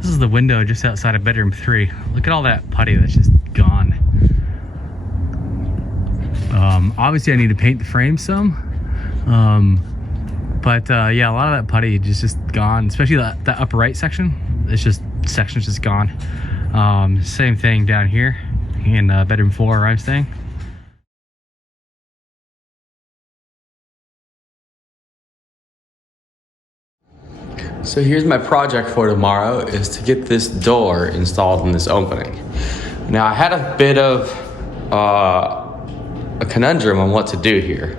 This is the window just outside of bedroom 3. Look at all that putty that's just gone. Obviously I need to paint the frame some. Yeah, a lot of that putty is just gone, especially that upper right section. Section's just gone. Same thing down here in bedroom 4 where I'm staying. So here's my project for tomorrow, is to get this door installed in this opening. Now I had a bit of a conundrum on what to do here.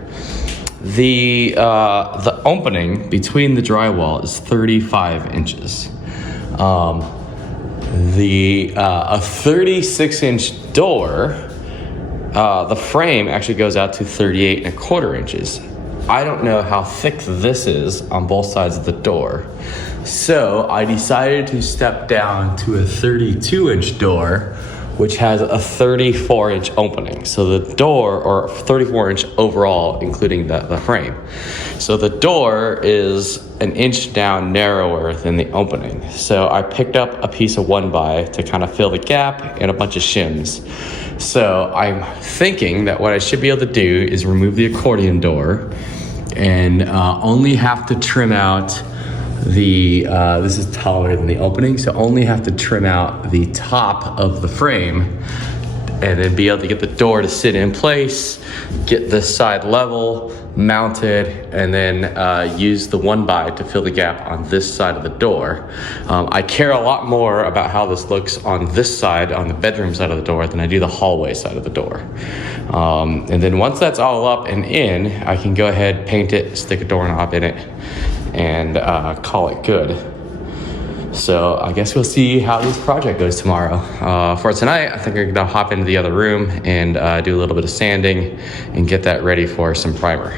The opening between the drywall is 35 inches. A 36-inch door, the frame actually goes out to 38.25 inches. I don't know how thick this is on both sides of the door. So I decided to step down to a 32-inch door, which has a 34-inch opening. So the door, or 34-inch overall, including the frame. So the door is an inch down narrower than the opening. So I picked up a piece of 1x to kind of fill the gap and a bunch of shims. So I'm thinking that what I should be able to do is remove the accordion door and only have to trim out the, this is taller than the opening, so only have to trim out the top of the frame and then be able to get the door to sit in place, get this side level, mounted, and then use the 1x to fill the gap on this side of the door. I care a lot more about how this looks on this side, on the bedroom side of the door, than I do the hallway side of the door. And then once that's all up and in, I can go ahead, paint it, stick a doorknob in it, and call it good. So I guess we'll see how this project goes tomorrow. For tonight, I think I'm gonna hop into the other room and do a little bit of sanding and get that ready for some primer.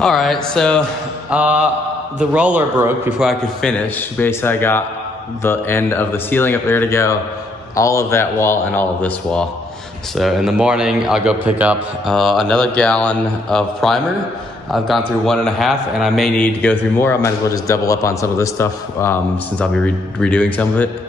All right, so the roller broke before I could finish. Basically, I got the end of the ceiling up there to go, all of that wall and all of this wall. So in the morning, I'll go pick up another gallon of primer. I've gone through 1.5, and I may need to go through more. I might as well just double up on some of this stuff since I'll be redoing some of it.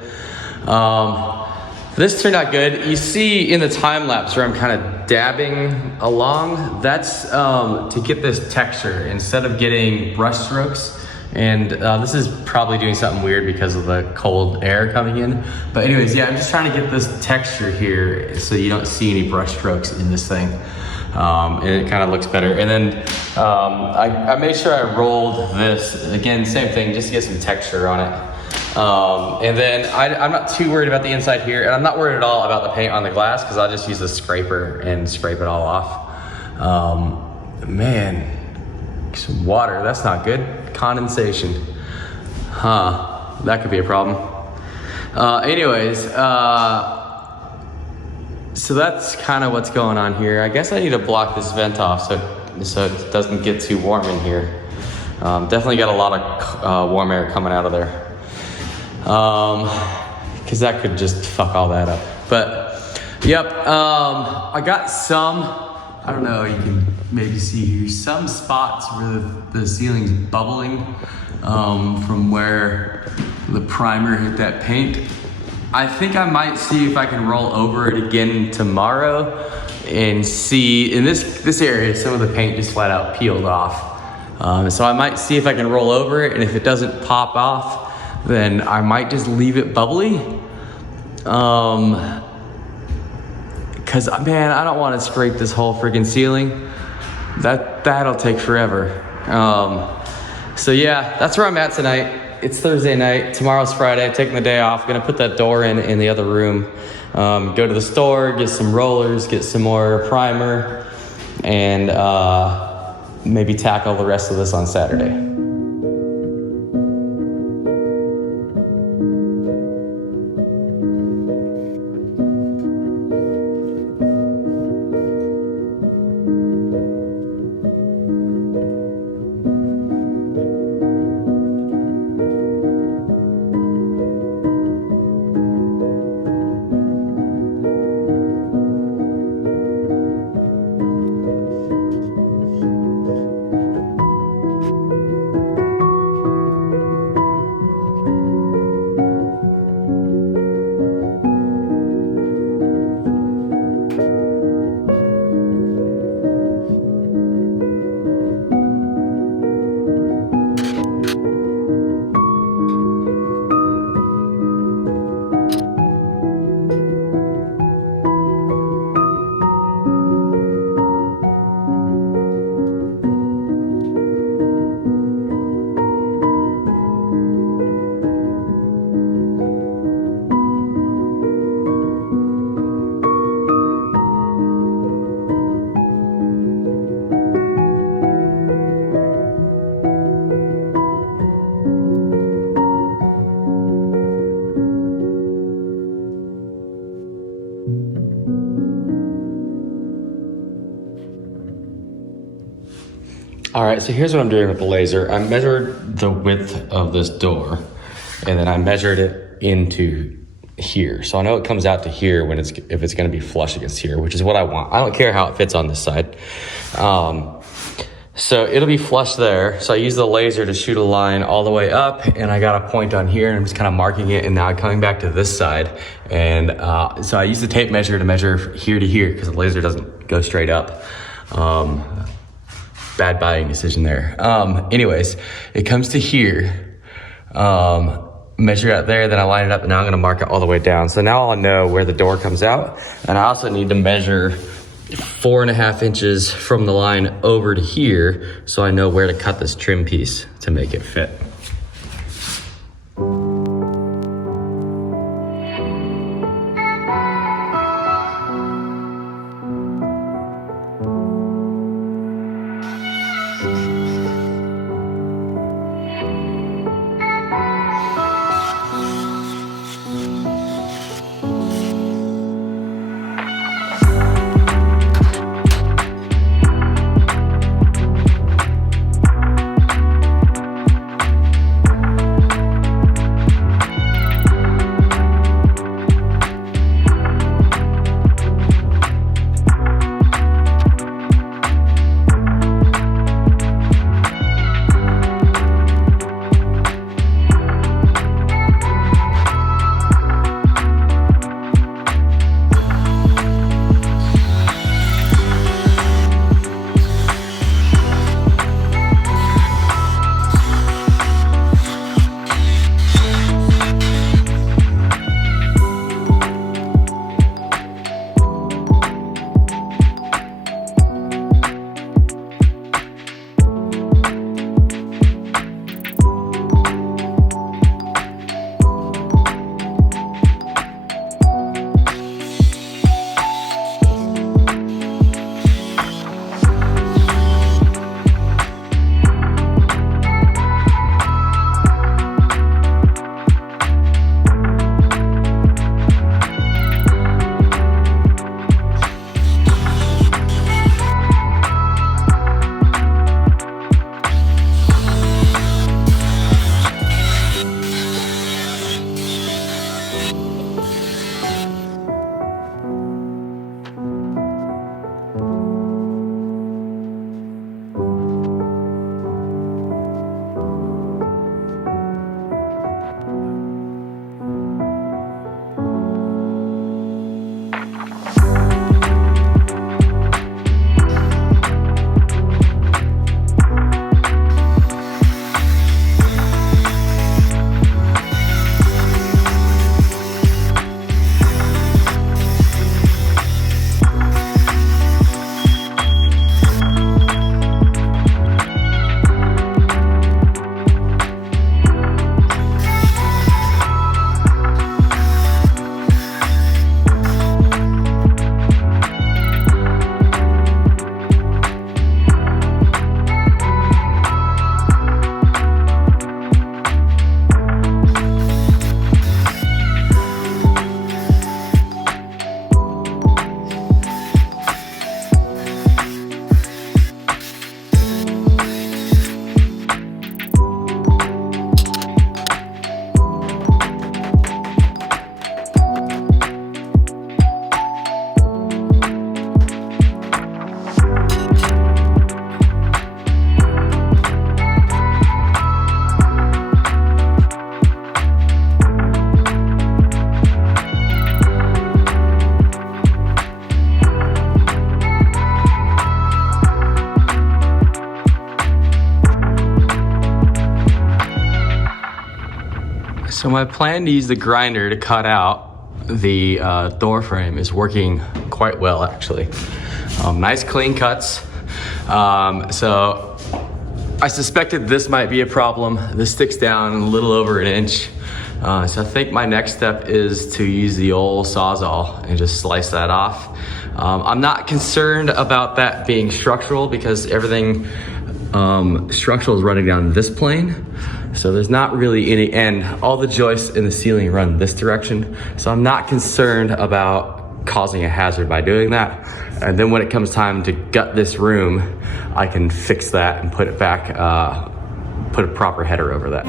This turned out good. You see in the time lapse where I'm kind of dabbing along, that's to get this texture instead of getting brush strokes. And this is probably doing something weird because of the cold air coming in. But anyways, yeah, I'm just trying to get this texture here so you don't see any brush strokes in this thing. And it kind of looks better. And then I made sure I rolled this, again, same thing, just to get some texture on it. And then I'm not too worried about the inside here, and I'm not worried at all about the paint on the glass because I'll just use the scraper and scrape it all off. Man, some water, that's not good. Condensation. That could be a problem. Anyways, so that's kind of what's going on here. I guess I need to block this vent off so it doesn't get too warm in here. Definitely got a lot of warm air coming out of there. Because that could just fuck all that up. But, yep, I got some, I don't know, you can maybe see here, some spots where the ceiling's bubbling from where the primer hit that paint. I think I might see if I can roll over it again tomorrow and see, in this area, some of the paint just flat out peeled off. So I might see if I can roll over it, and if it doesn't pop off, then I might just leave it bubbly. Cause man, I don't want to scrape this whole freaking ceiling. That'll take forever. So yeah, that's where I'm at tonight. It's Thursday night, tomorrow's Friday, taking the day off. Gonna put that door in the other room. Go to the store, get some rollers, get some more primer, and maybe tackle the rest of this on Saturday. All right, so here's what I'm doing with the laser. I measured the width of this door, and then I measured it into here. So I know it comes out to here when if it's gonna be flush against here, which is what I want. I don't care how it fits on this side. So it'll be flush there. So I use the laser to shoot a line all the way up, and I got a point on here, and I'm just kind of marking it, and now I'm coming back to this side. And so I use the tape measure to measure here to here, because the laser doesn't go straight up. Bad buying decision there. Anyways, it comes to here, measure out there, then I line it up, and now I'm gonna mark it all the way down. So now I'll know where the door comes out, and I also need to measure 4.5 inches from the line over to here, so I know where to cut this trim piece to make it fit. So my plan to use the grinder to cut out the door frame is working quite well, actually. Nice clean cuts. So I suspected this might be a problem. This sticks down a little over an inch. So I think my next step is to use the old Sawzall and just slice that off. I'm not concerned about that being structural because everything structural is running down this plane. So there's not really any, and all the joists in the ceiling run this direction. So I'm not concerned about causing a hazard by doing that. And then when it comes time to gut this room, I can fix that and put it back, put a proper header over that.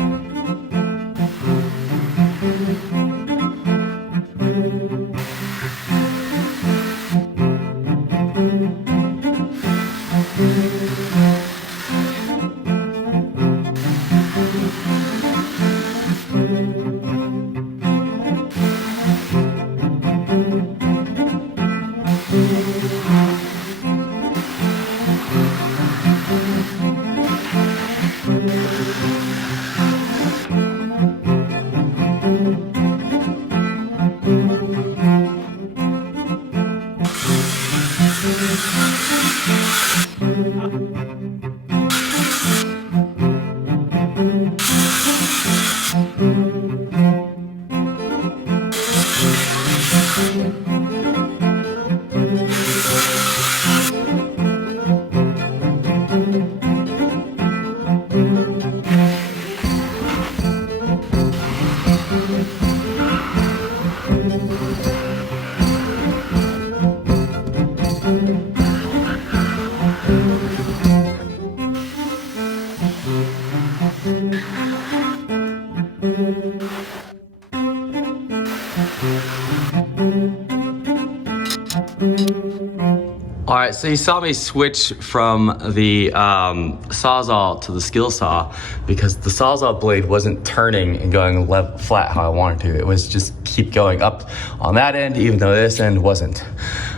All right, so you saw me switch from the Sawzall to the skill saw because the Sawzall blade wasn't turning and going flat how I wanted to. It was just keep going up on that end, even though this end wasn't.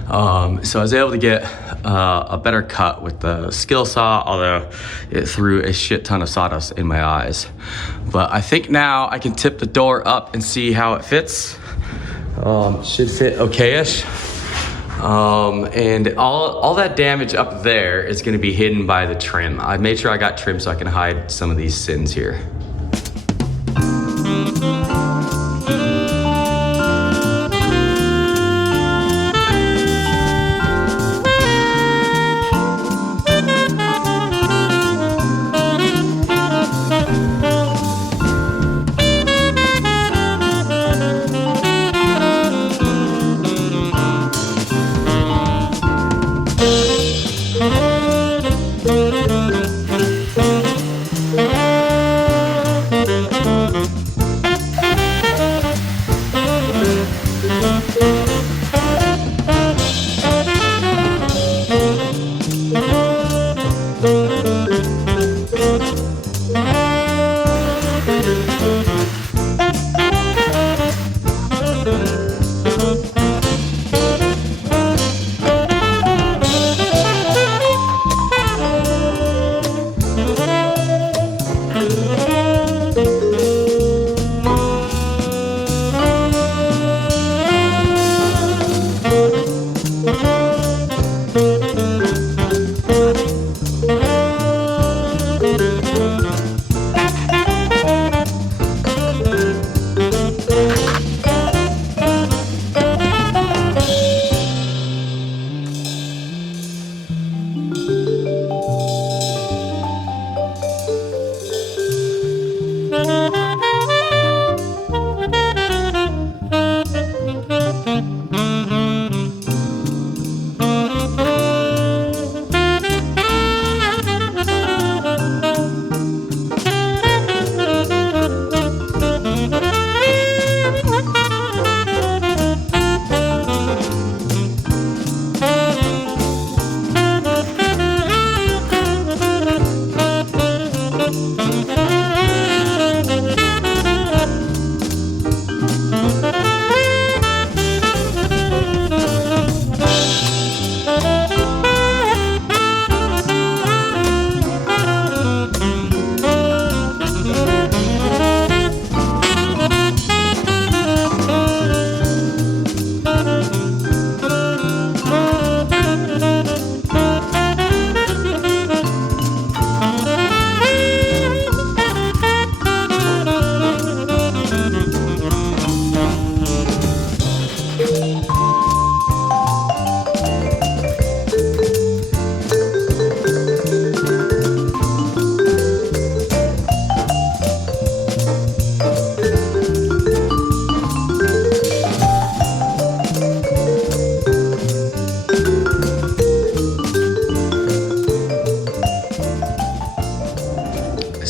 So I was able to get a better cut with the skill saw, although it threw a shit ton of sawdust in my eyes. But I think now I can tip the door up and see how it fits. Should fit okay-ish. And all that damage up there is going to be hidden by the trim. I made sure I got trim so I can hide some of these sins here.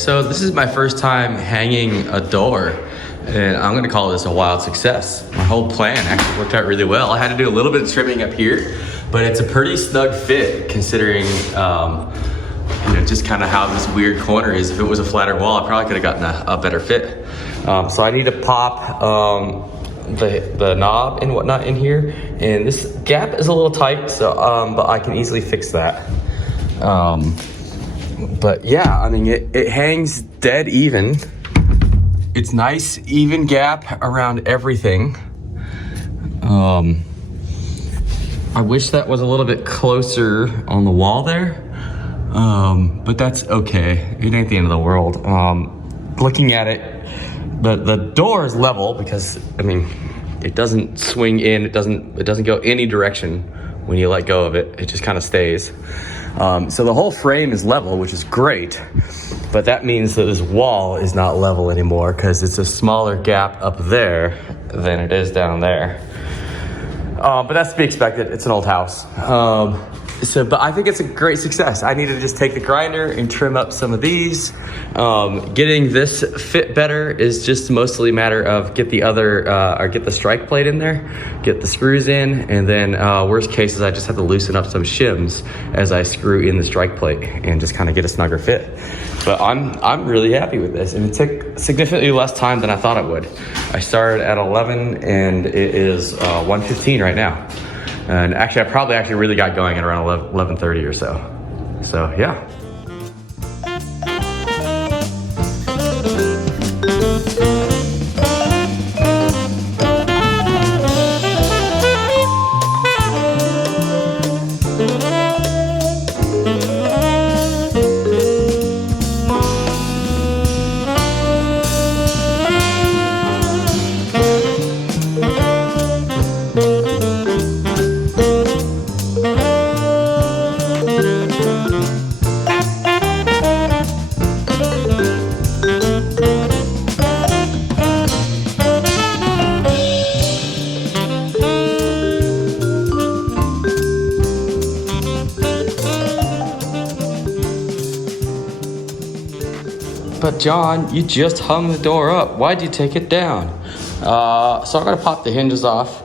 so this is my first time hanging a door, and I'm gonna call this a wild success. My whole plan actually worked out really well. I had to do a little bit of trimming up here, but it's a pretty snug fit considering just kind of how this weird corner is. If it was a flatter wall, I probably could have gotten a better fit. So I need to pop the knob and whatnot in here, and this gap is a little tight, so but I can easily fix that. But yeah, I mean, it hangs dead even. It's nice, even gap around everything. I wish that was a little bit closer on the wall there, but that's okay. It ain't the end of the world. Looking at it, the door is level because, I mean, it doesn't swing in, it doesn't go any direction when you let go of it. It just kind of stays. So the whole frame is level, which is great, but that means that this wall is not level anymore because it's a smaller gap up there than it is down there. But that's to be expected. It's an old house. But I think it's a great success. I need to just take the grinder and trim up some of these. Getting this fit better is just mostly a matter of get the strike plate in there, get the screws in, and then worst case is I just have to loosen up some shims as I screw in the strike plate and just kind of get a snugger fit. But I'm really happy with this, and it took significantly less time than I thought it would. I started at 11 and it is 1:15 right now. And actually, I probably really got going at around 11:30 or so. So yeah. But John, you just hung the door up. Why'd you take it down? So I'm gonna pop the hinges off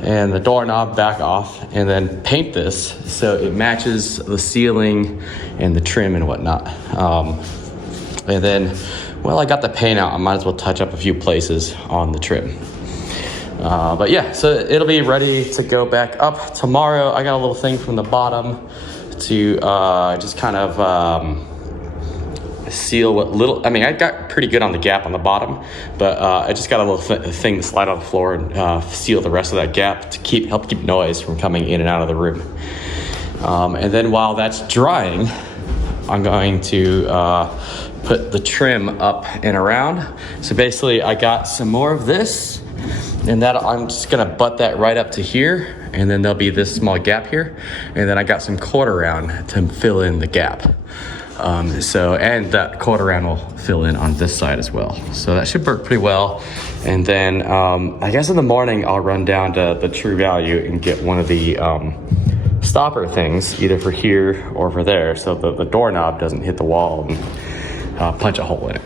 and the doorknob back off and then paint this so it matches the ceiling and the trim and whatnot. And then, well, I got the paint out. I might as well touch up a few places on the trim. But yeah, so it'll be ready to go back up tomorrow. I got a little thing from the bottom to just kind of seal what little, I mean, I got pretty good on the gap on the bottom, but I just got a little thing to slide on the floor and seal the rest of that gap to help keep noise from coming in and out of the room. And then while that's drying, I'm going to put the trim up and around. So basically I got some more of this, and that I'm just gonna butt that right up to here, and then there'll be this small gap here, and then I got some quarter round to fill in the gap. And that quarter round will fill in on this side as well. So that should work pretty well. And then I guess in the morning I'll run down to the True Value and get one of the stopper things, either for here or for there, so the doorknob doesn't hit the wall and punch a hole in it.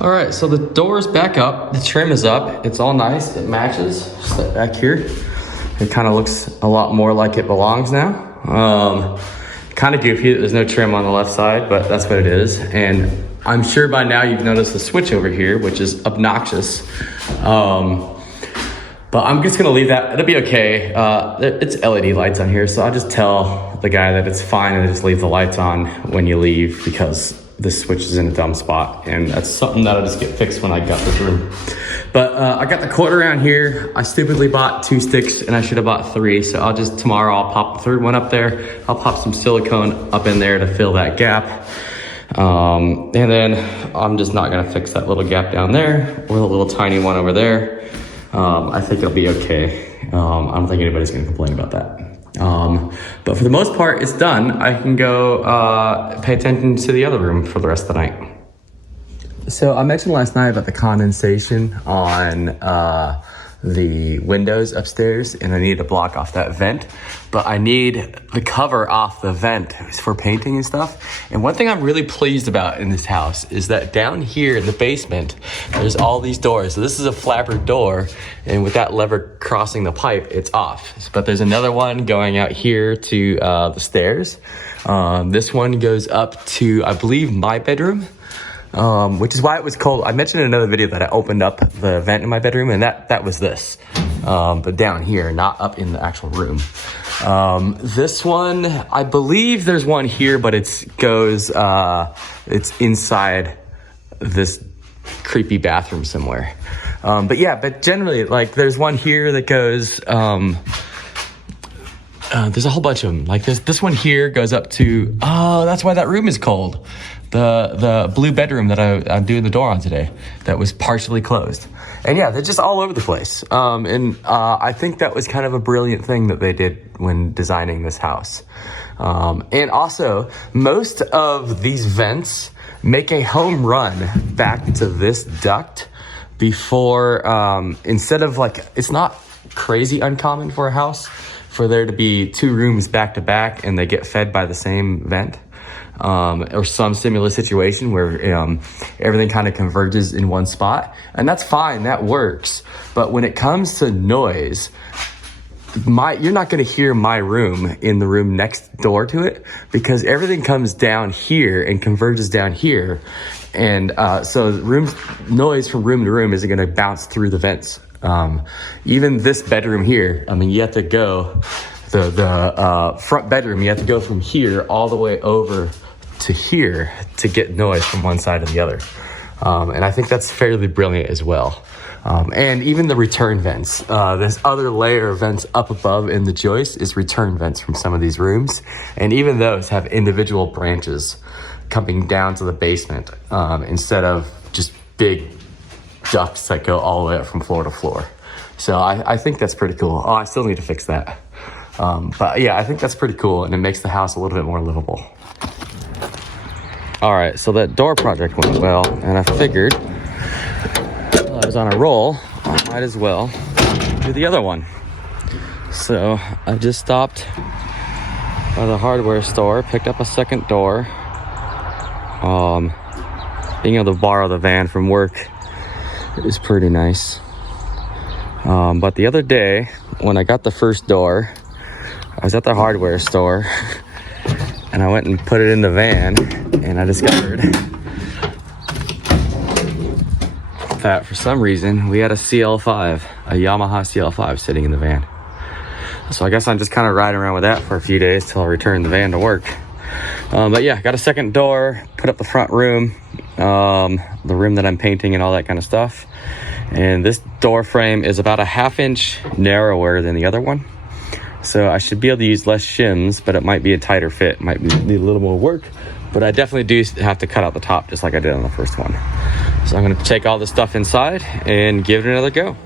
All right, so the door's back up, the trim is up, it's all nice, it matches. Step back here. It kind of looks a lot more like it belongs now. Kind of goofy that there's no trim on the left side, but that's what it is. And I'm sure by now you've noticed the switch over here, which is obnoxious. But I'm just gonna leave that, it'll be okay. It's LED lights on here, so I'll just tell the guy that it's fine and just leave the lights on when you leave because this switch is in a dumb spot, and that's something that'll just get fixed when I got this room. But I got the cord around here. I stupidly bought 2 sticks and I should have bought 3. So tomorrow I'll pop the third one up there. I'll pop some silicone up in there to fill that gap. And then I'm just not gonna fix that little gap down there or the little tiny one over there. I think it'll be okay. I don't think anybody's gonna complain about that. But for the most part, it's done. I can go pay attention to the other room for the rest of the night. So I mentioned last night about the condensation on the windows upstairs, and I need to block off that vent, but I need the cover off the vent for painting and stuff. And one thing I'm really pleased about in this house is that down here in the basement, there's all these doors. So this is a flapper door, and with that lever crossing the pipe, it's off. But there's another one going out here to the stairs. This one goes up to, I believe, my bedroom. Which is why it was cold. I mentioned in another video that I opened up the vent in my bedroom, and that was this. But down here, not up in the actual room. This one, I believe there's one here, but it's inside this creepy bathroom somewhere. But generally, like, there's one here that goes, there's a whole bunch of them. Like this one here goes up to, oh, that's why that room is cold. The blue bedroom that I'm doing the door on today, that was partially closed. And yeah, they're just all over the place. I think that was kind of a brilliant thing that they did when designing this house. And also, most of these vents make a home run back to this duct before, instead of, like, it's not crazy uncommon for a house for there to be 2 rooms back to back and they get fed by the same vent. Or some similar situation where everything kind of converges in one spot, and that's fine, that works. But when it comes to noise, you're not going to hear my room in the room next door to it, because everything comes down here and converges down here, and so noise from room to room isn't going to bounce through the vents. Even this bedroom here, I mean, you have to go the front bedroom, you have to go from here all the way over to here to get noise from one side to the other. And I think that's fairly brilliant as well. And even the return vents, this other layer of vents up above in the joist is return vents from some of these rooms. And even those have individual branches coming down to the basement, instead of just big ducts that go all the way up from floor to floor. So I think that's pretty cool. Oh, I still need to fix that. But yeah, I think that's pretty cool, and it makes the house a little bit more livable. All right, so that door project went well, and I figured while I was on a roll, I might as well do the other one. So I just stopped by the hardware store, picked up a second door. Being able to borrow the van from work is pretty nice. But the other day, when I got the first door, I was at the hardware store and I went and put it in the van, and I discovered that for some reason we had a CL5, a Yamaha CL5 sitting in the van. So I guess I'm just kind of riding around with that for a few days till I return the van to work. But yeah, got a second door, put up the front room, the room that I'm painting and all that kind of stuff. And this door frame is about a 1/2 inch narrower than the other one. So I should be able to use less shims, but it might be a tighter fit, might need a little more work. But I definitely do have to cut out the top just like I did on the first one. So I'm gonna take all this stuff inside and give it another go.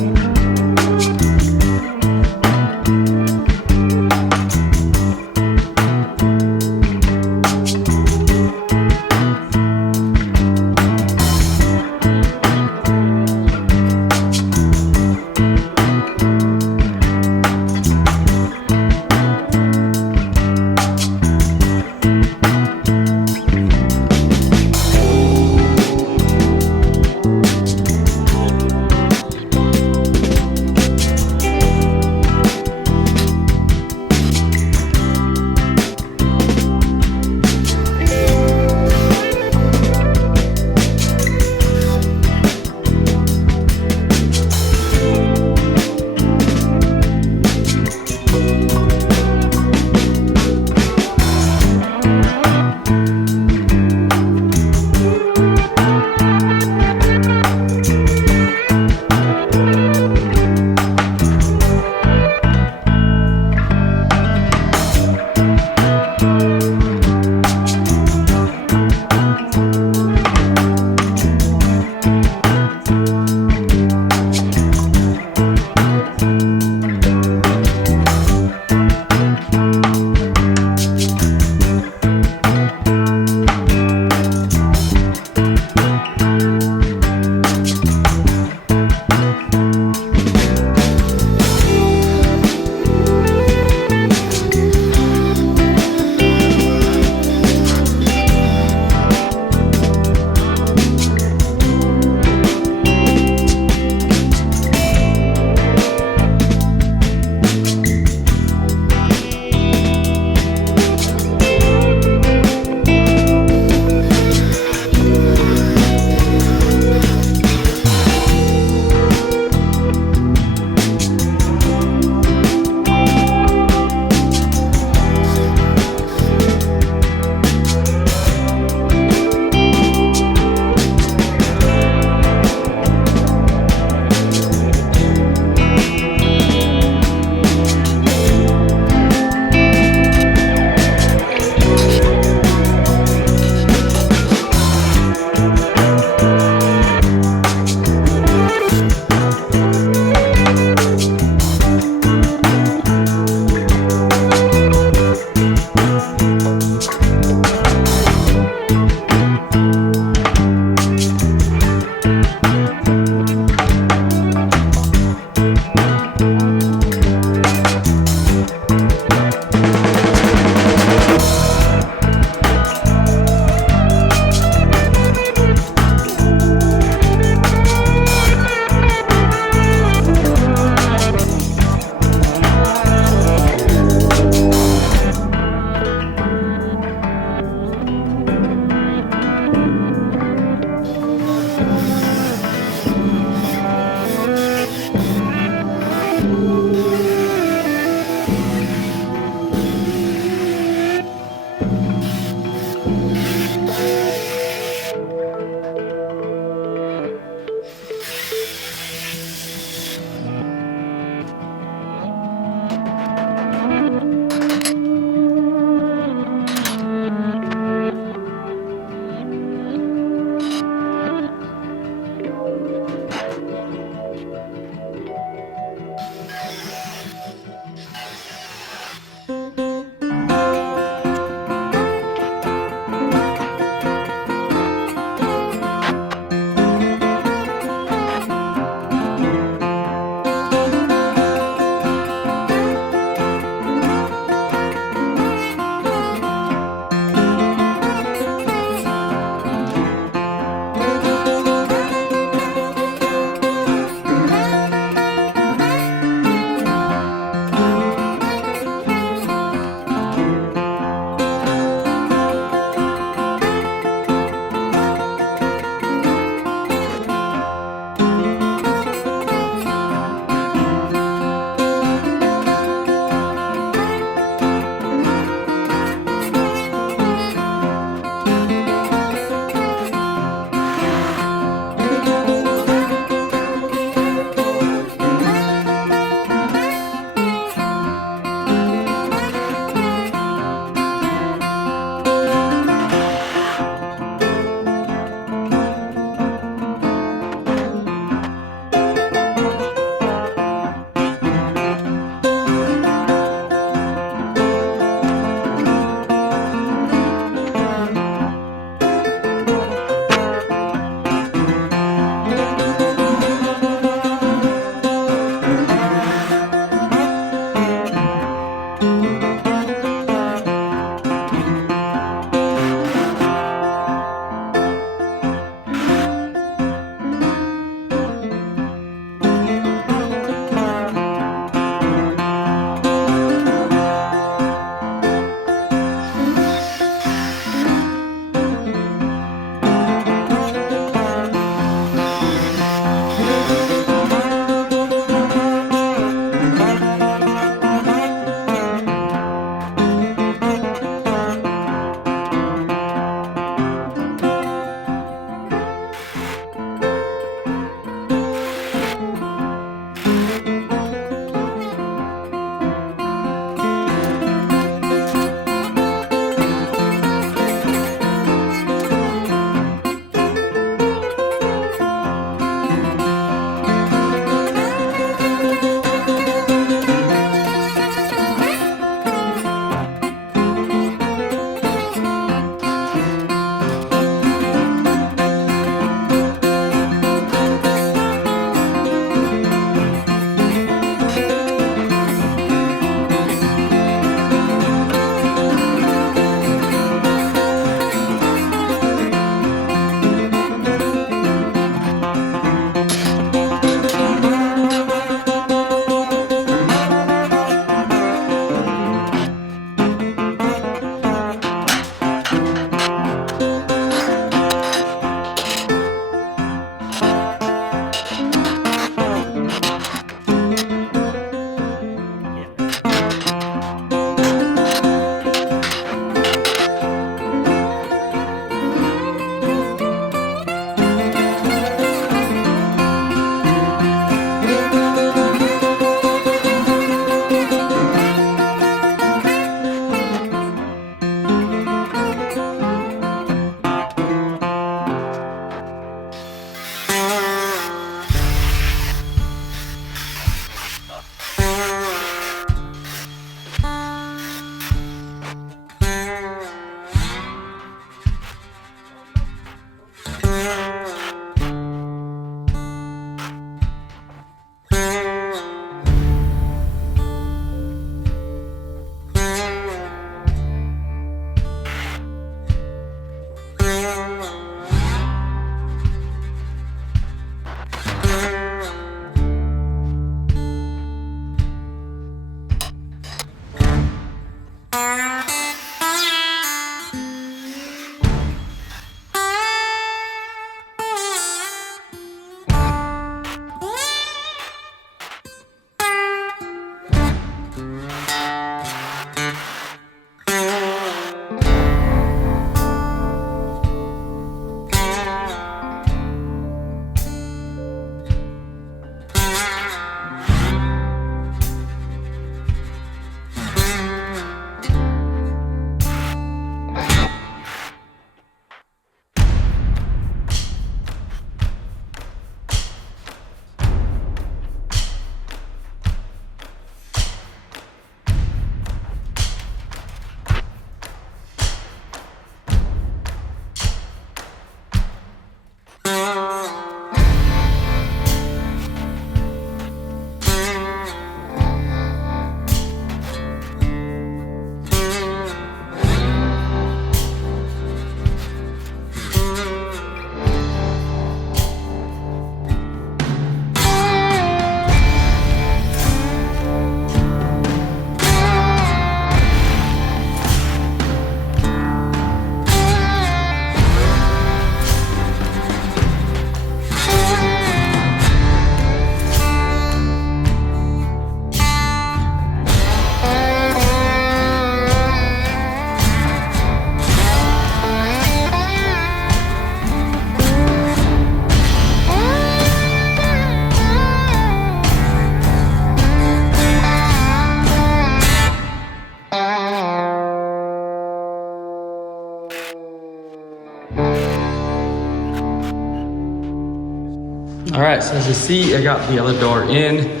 All right, so as you see, I got the other door in.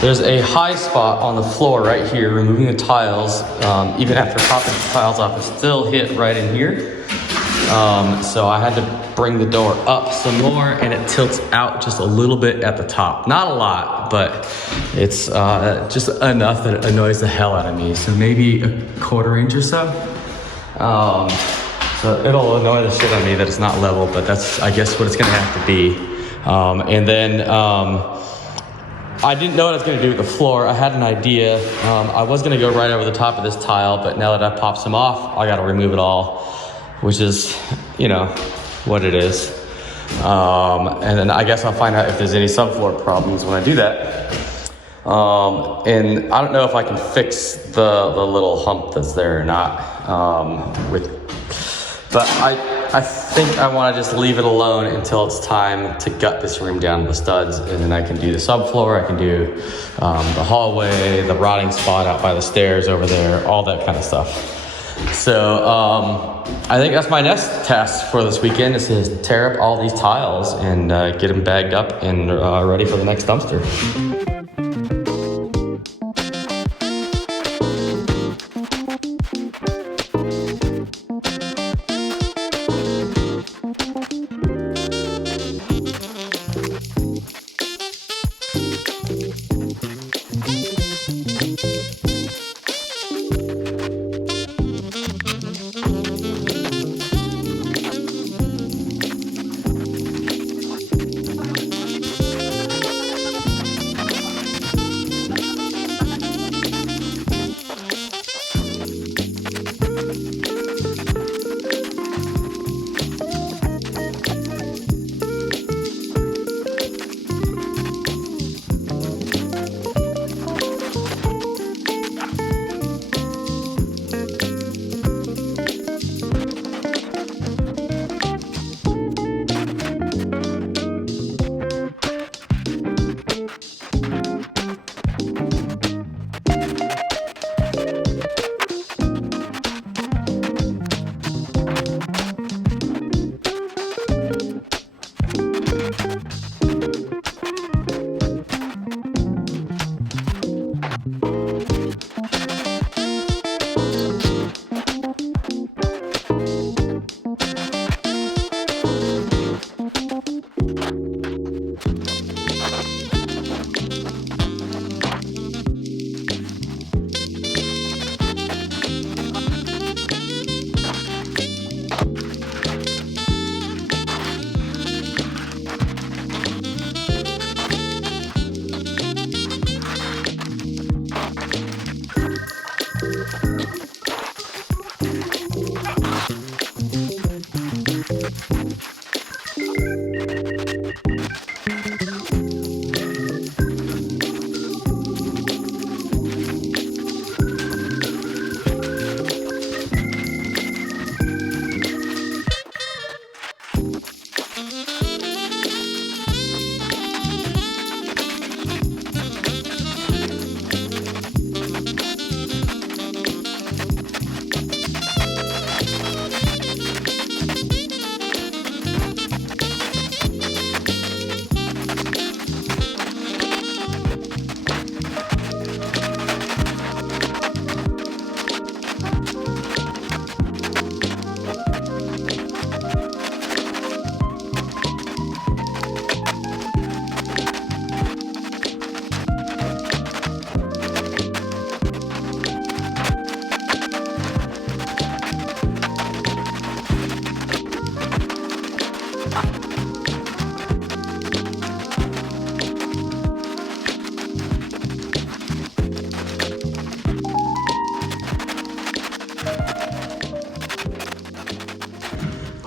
There's a high spot on the floor right here, removing the tiles. Even after popping the tiles off, it still hit right in here. So I had to bring the door up some more, and it tilts out just a little bit at the top. Not a lot, but it's just enough that it annoys the hell out of me. So maybe a 1/4 inch or so. So it'll annoy the shit out of me that it's not level, but that's, I guess, what it's gonna have to be. And then I didn't know what I was gonna do with the floor. I had an idea. I was gonna go right over the top of this tile, but now that I popped some off, I gotta remove it all, which is, you know, what it is. And then I guess I'll find out if there's any subfloor problems when I do that. And I don't know if I can fix the little hump that's there or not. But I think I want to just leave it alone until it's time to gut this room down to the studs, and then I can do the subfloor, I can do the hallway, the rotting spot out by the stairs over there, all that kind of stuff. So I think that's my next task for this weekend, is to tear up all these tiles and get them bagged up and ready for the next dumpster.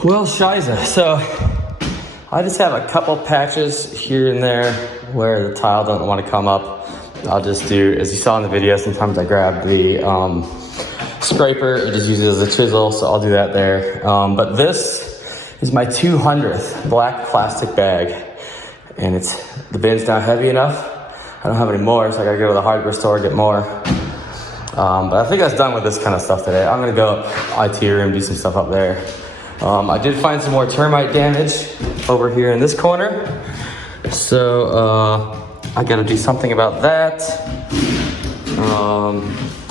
Well, shiza. So I just have a couple patches here and there where the tile doesn't want to come up. I'll just do, as you saw in the video, sometimes I grab the scraper and just use it as a chisel, so I'll do that there. But this is my 200th black plastic bag, and the bin's not heavy enough. I don't have any more, so I gotta go to the hardware store, get more. But I think that's done with this kind of stuff today. I'm gonna go IT room, do some stuff up there. I did find some more termite damage over here in this corner. So I gotta do something about that.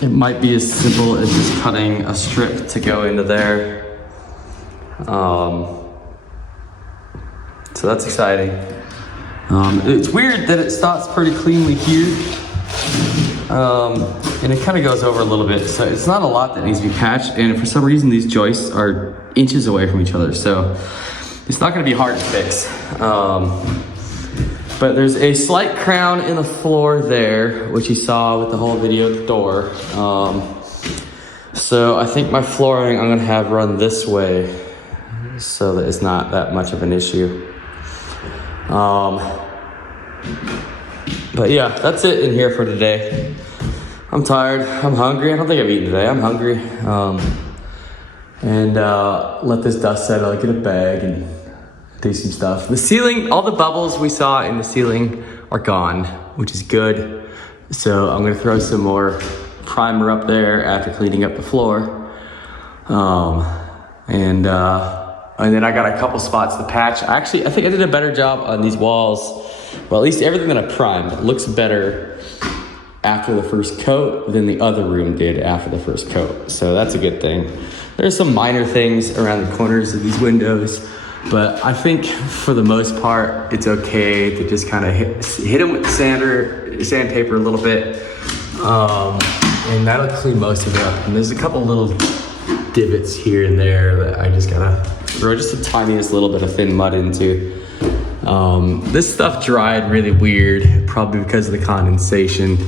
It might be as simple as just cutting a strip to go into there. So that's exciting. It's weird that it starts pretty cleanly here. And it kind of goes over a little bit. So it's not a lot that needs to be patched. And for some reason, these joists are inches away from each other. So it's not gonna be hard to fix. But there's a slight crown in the floor there, which you saw with the whole video at the door. So I think my flooring I'm gonna have run this way so that it's not that much of an issue. But yeah, that's it in here for today. I'm tired, I'm hungry. I don't think I've eaten today, I'm hungry. Let this dust settle, get a bag and do some stuff. The ceiling, all the bubbles we saw in the ceiling are gone, which is good. So I'm gonna throw some more primer up there after cleaning up the floor. And then I got a couple spots to patch. Actually, I think I did a better job on these walls. Well, at least everything that I primed looks better after the first coat than the other room did after the first coat. So that's a good thing. There's some minor things around the corners of these windows, but I think for the most part, it's okay to just kind of hit them with the sandpaper a little bit. And that'll clean most of it up. And there's a couple little divots here and there that I just gotta throw just the tiniest little bit of thin mud into. This stuff dried really weird, probably because of the condensation.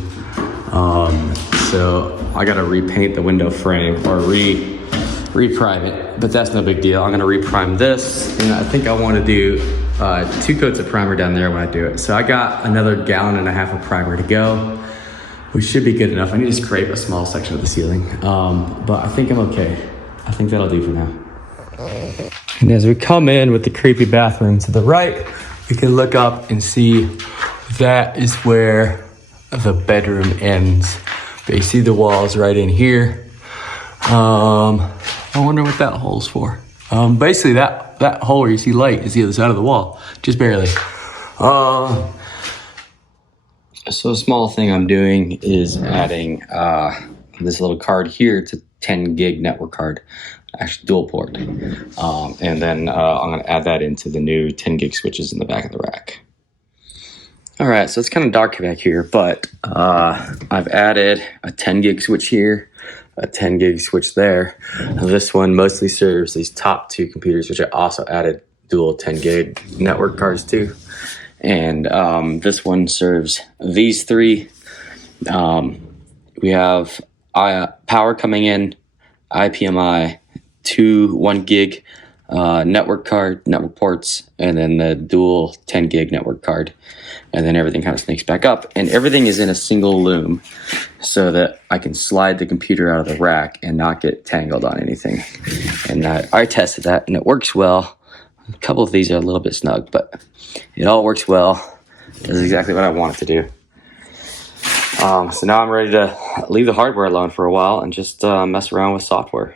So I gotta repaint the window frame or reprime it, but that's no big deal. I'm gonna reprime this, and I think I wanna do 2 coats of primer down there when I do it. So I got another 1.5 gallons of primer to go, which should be good enough. I need to scrape a small section of the ceiling, but I think I'm okay. I think that'll do for now. And as we come in with the creepy bathroom to the right, we can look up and see that is where the bedroom ends. But you see the walls right in here. I wonder what that hole's for. Basically that hole where you see light is the other side of the wall, just barely. So a small thing I'm doing is adding this little card here to 10 gig network card, actually dual port. And then I'm gonna add that into the new 10 gig switches in the back of the rack. All right, so it's kind of dark back here, but I've added a 10 gig switch here, a 10 gig switch there. This one mostly serves these top 2 computers, which I also added dual 10 gig network cards to. And this one serves these 3. We have power coming in, IPMI, 2 1 gig network ports, and then the dual 10 gig network card. And then everything kind of snakes back up, and everything is in a single loom so that I can slide the computer out of the rack and not get tangled on anything. And I tested that, and it works well. A couple of these are a little bit snug, but it all works well. Does exactly what I want it to do. So now I'm ready to leave the hardware alone for a while and just mess around with software.